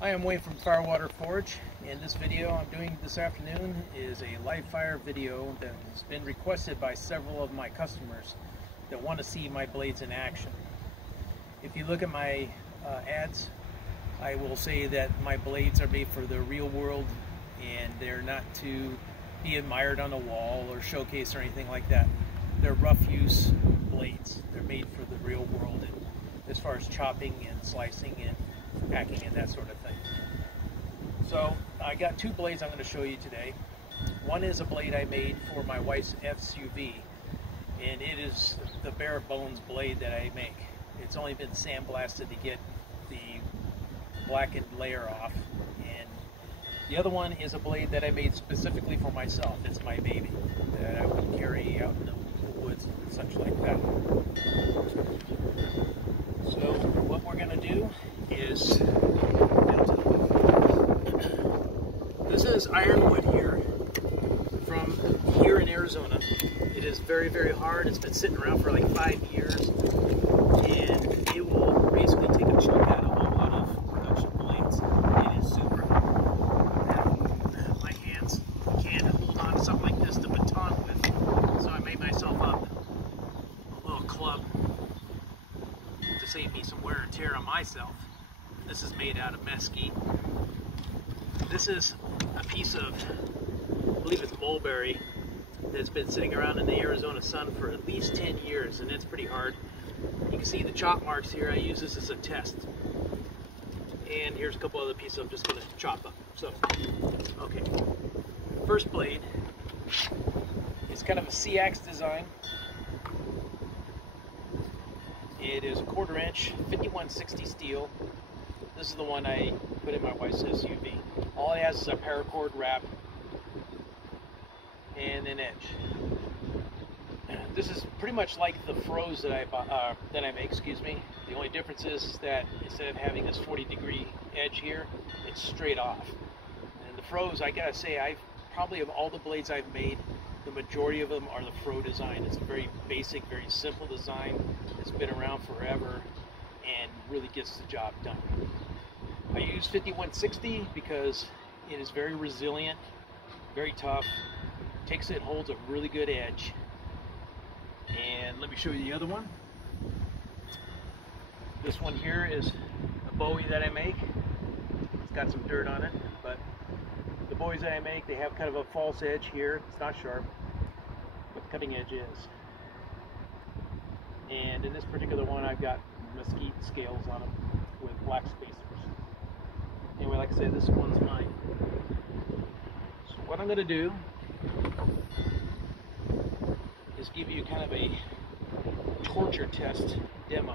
Hi, I'm Wayne from Firewater Forge, and this video I'm doing this afternoon is a live fire video that has been requested by several of my customers that want to see my blades in action. If you look at my ads, I will say that my blades are made for the real world and they're not to be admired on a wall or showcase or anything like that. They're rough use blades. They're made for the real world and as far as chopping and slicing and packing and that sort of thing. So I got two blades I'm going to show you today. One is a blade I made for my wife's SUV, and it is the bare bones blade that I make. It's only been sandblasted to get the blackened layer off. And the other one is a blade that I made specifically for myself. It's my baby that I would carry out in the woods and such like that. So what we're going to do is, this is ironwood here from here in Arizona. It is very, very hard. It's been sitting around for like 5 years, and it will basically take a chunk out of a lot of production blades. It is super hard. Now, my hands can't hold on to something like this to baton with, so I made myself up a little club to save me some wear and tear on myself. This is made out of mesquite. This is a piece of, I believe it's mulberry, that's been sitting around in the Arizona sun for at least 10 years, and it's pretty hard. You can see the chop marks here. I use this as a test. And here's a couple other pieces I'm just going to chop up. So, okay. First blade is kind of a C-ax design. It is a 1/4 inch, 5160 steel. This is the one I put in my wife's SUV. All it has is a paracord wrap and an edge. This is pretty much like the froze that I make. Excuse me. The only difference is that instead of having this 40-degree edge here, it's straight off. And the froze, I gotta say, probably of all the blades I've made, the majority of them are the fro design. It's a very basic, very simple design. It's been around forever and really gets the job done. I use 5160 because it is very resilient, very tough, holds a really good edge. And let me show you the other one. This one here is a Bowie that I make. It's got some dirt on it, but the Bowies that I make, they have kind of a false edge here. It's not sharp, but the cutting edge is. And in this particular one, I've got mesquite scales on them with black spacers. Anyway, like I said, this one's mine. So what I'm going to do is give you kind of a torture test demo.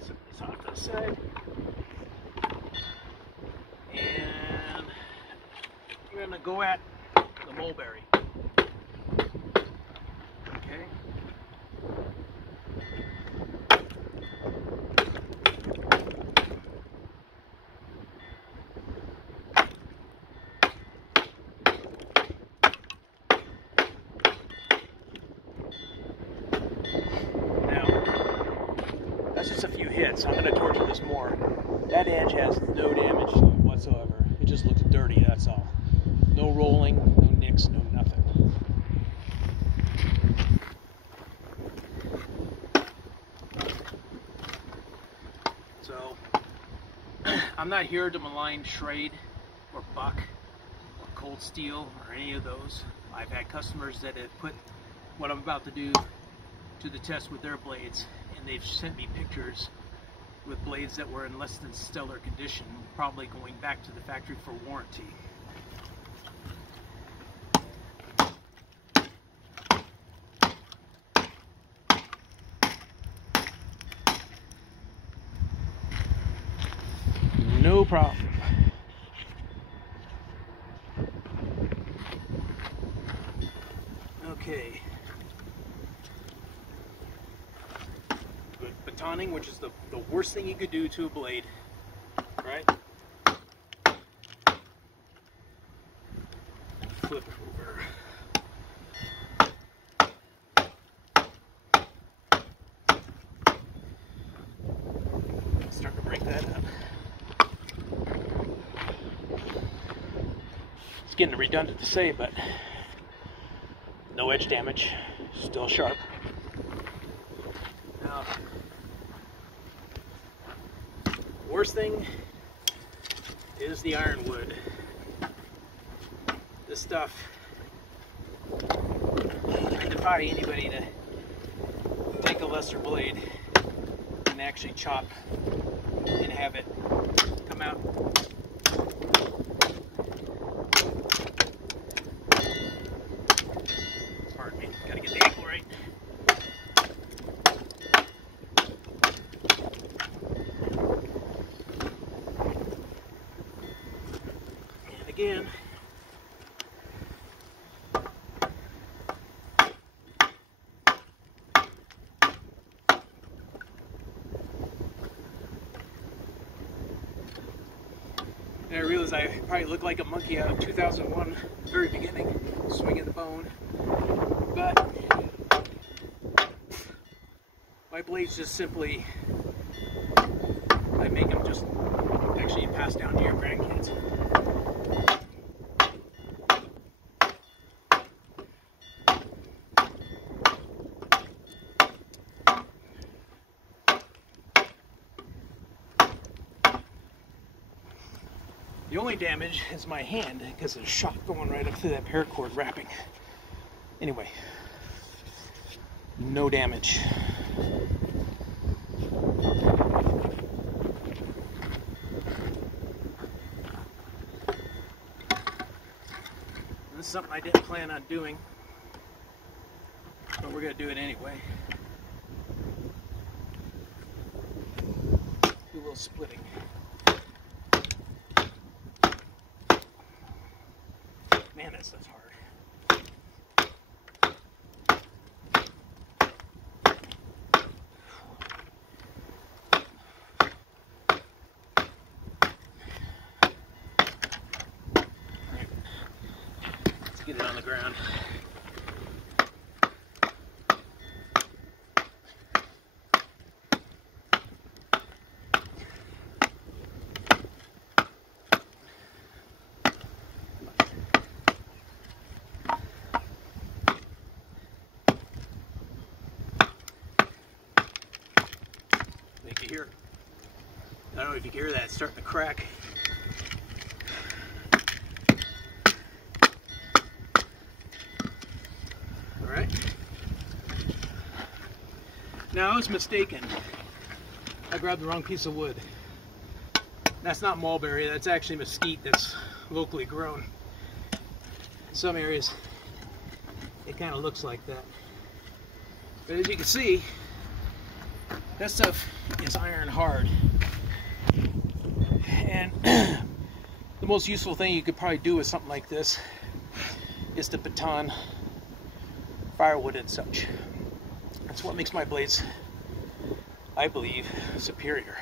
It's off to the side. And we're going to go at the mulberry. Okay. That's just a few hits. I'm going to torture this more. That edge has no damage to it whatsoever. It just looks dirty, that's all. No rolling, no nicks, no nothing. So, I'm not here to malign Schrade or Buck or Cold Steel or any of those. I've had customers that have put what I'm about to do to the test with their blades, and they've sent me pictures with blades that were in less than stellar condition, probably going back to the factory for warranty. No problem. Okay. Good batoning, which is the worst thing you could do to a blade, right? Flip it over. break that up. It's getting redundant to say, but no edge damage, still sharp. Now, worst thing is the ironwood. This stuff, I defy anybody to take a lesser blade and actually chop and have it come out. Pardon me, gotta get the angle right. And again, and I realize I probably look like a monkey out of 2001, the very beginning, swinging the bone. But my blades just simply, I make them just actually pass down to your grandkids. The only damage is my hand because of the shock going right up through that paracord wrapping. Anyway, no damage. This is something I didn't plan on doing, but we're going to do it anyway. Do a little splitting. Man, that stuff's hard. Right. Let's get it on the ground. Here. I don't know if you can hear that, it's starting to crack. Alright. Now I was mistaken. I grabbed the wrong piece of wood. That's not mulberry, that's actually mesquite that's locally grown. In some areas it kind of looks like that. But as you can see, that stuff is iron hard. And the most useful thing you could probably do with something like this is to baton firewood and such. That's what makes my blades, I believe, superior.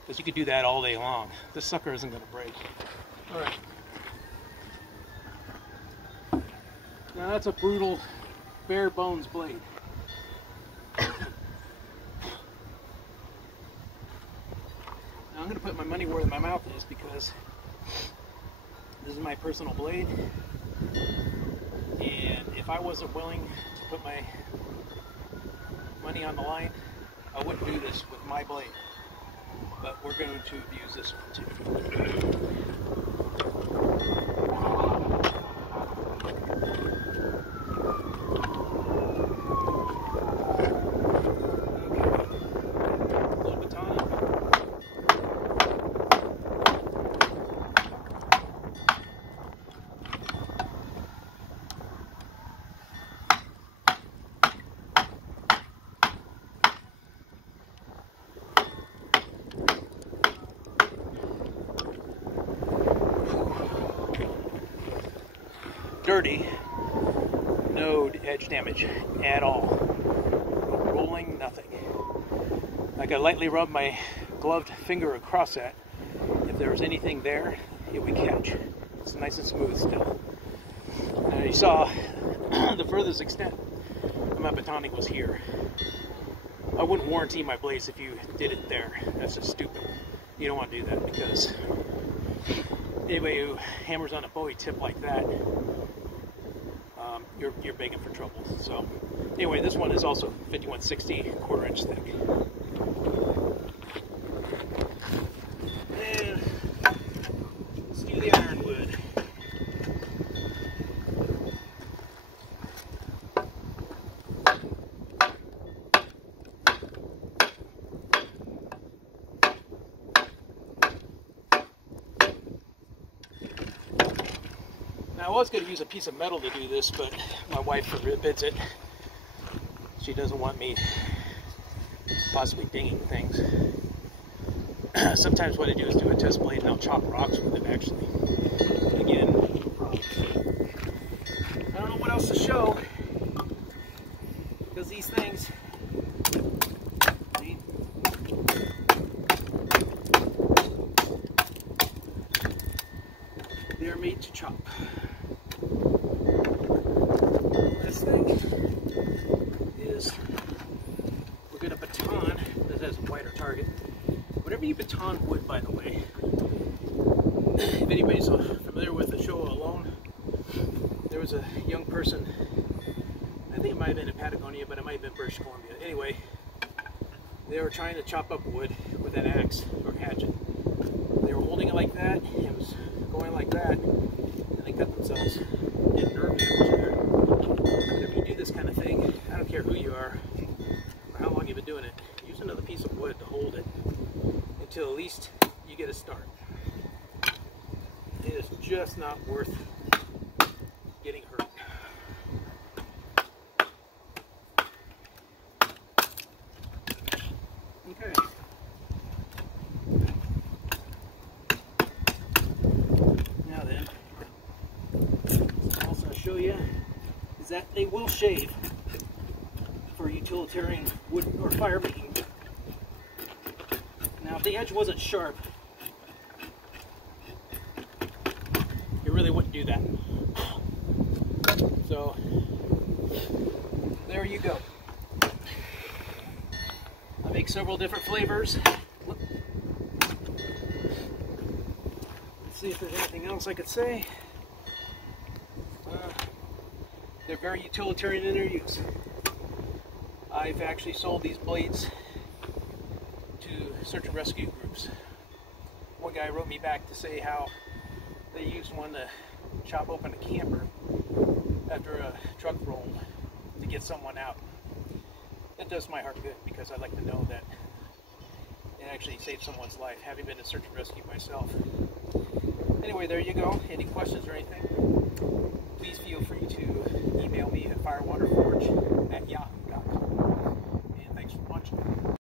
Because you could do that all day long. This sucker isn't going to break. Alright. Now that's a brutal, bare bones blade. I'm going to put my money where my mouth is because this is my personal blade, and if I wasn't willing to put my money on the line, I wouldn't do this with my blade. But we're going to use this one too. Dirty, no edge damage at all. No rolling, nothing. I could lightly rub my gloved finger across that. If there was anything there, it would catch. It's nice and smooth still. And you saw the furthest extent of my batoning was here. I wouldn't warranty my blades if you did it there. That's just stupid. You don't want to do that, because anybody who hammers on a Bowie tip like that, you're begging for trouble. So anyway, this one is also 5160 1/4 inch thick. And let's do the ironwood. I was going to use a piece of metal to do this, but my wife forbids it. She doesn't want me possibly dinging things. Sometimes what I do is do a test blade and I'll chop rocks with it, actually. Again, I don't know what else to show, because these things, see? They're made to chop. This thing is, we'll get a baton that has a wider target. Whenever you baton wood, by the way, if anybody's familiar with the show Alone, there was a young person, I think it might have been in Patagonia, but it might have been British Columbia. Anyway, they were trying to chop up wood with an axe or hatchet. They were holding it like that, it was going like that, and they cut themselves. Get nerve damage there. Whenever you do this kind of thing, I don't care who you are or how long you've been doing it, use another piece of wood to hold it until at least you get a start. It is just not worth getting hurt. Okay. Now then, I'll also show you is that they will shave for utilitarian wood or fire making. Now, if the edge wasn't sharp, you really wouldn't do that. So, there you go. I make several different flavors. Let's see if there's anything else I could say. They're very utilitarian in their use. I've actually sold these blades to search and rescue groups. One guy wrote me back to say how they used one to chop open a camper after a truck rolled to get someone out. It does my heart good, because I like to know that it actually saved someone's life, having been in search and rescue myself. Anyway, there you go. Any questions or anything, please feel free to email me at firewater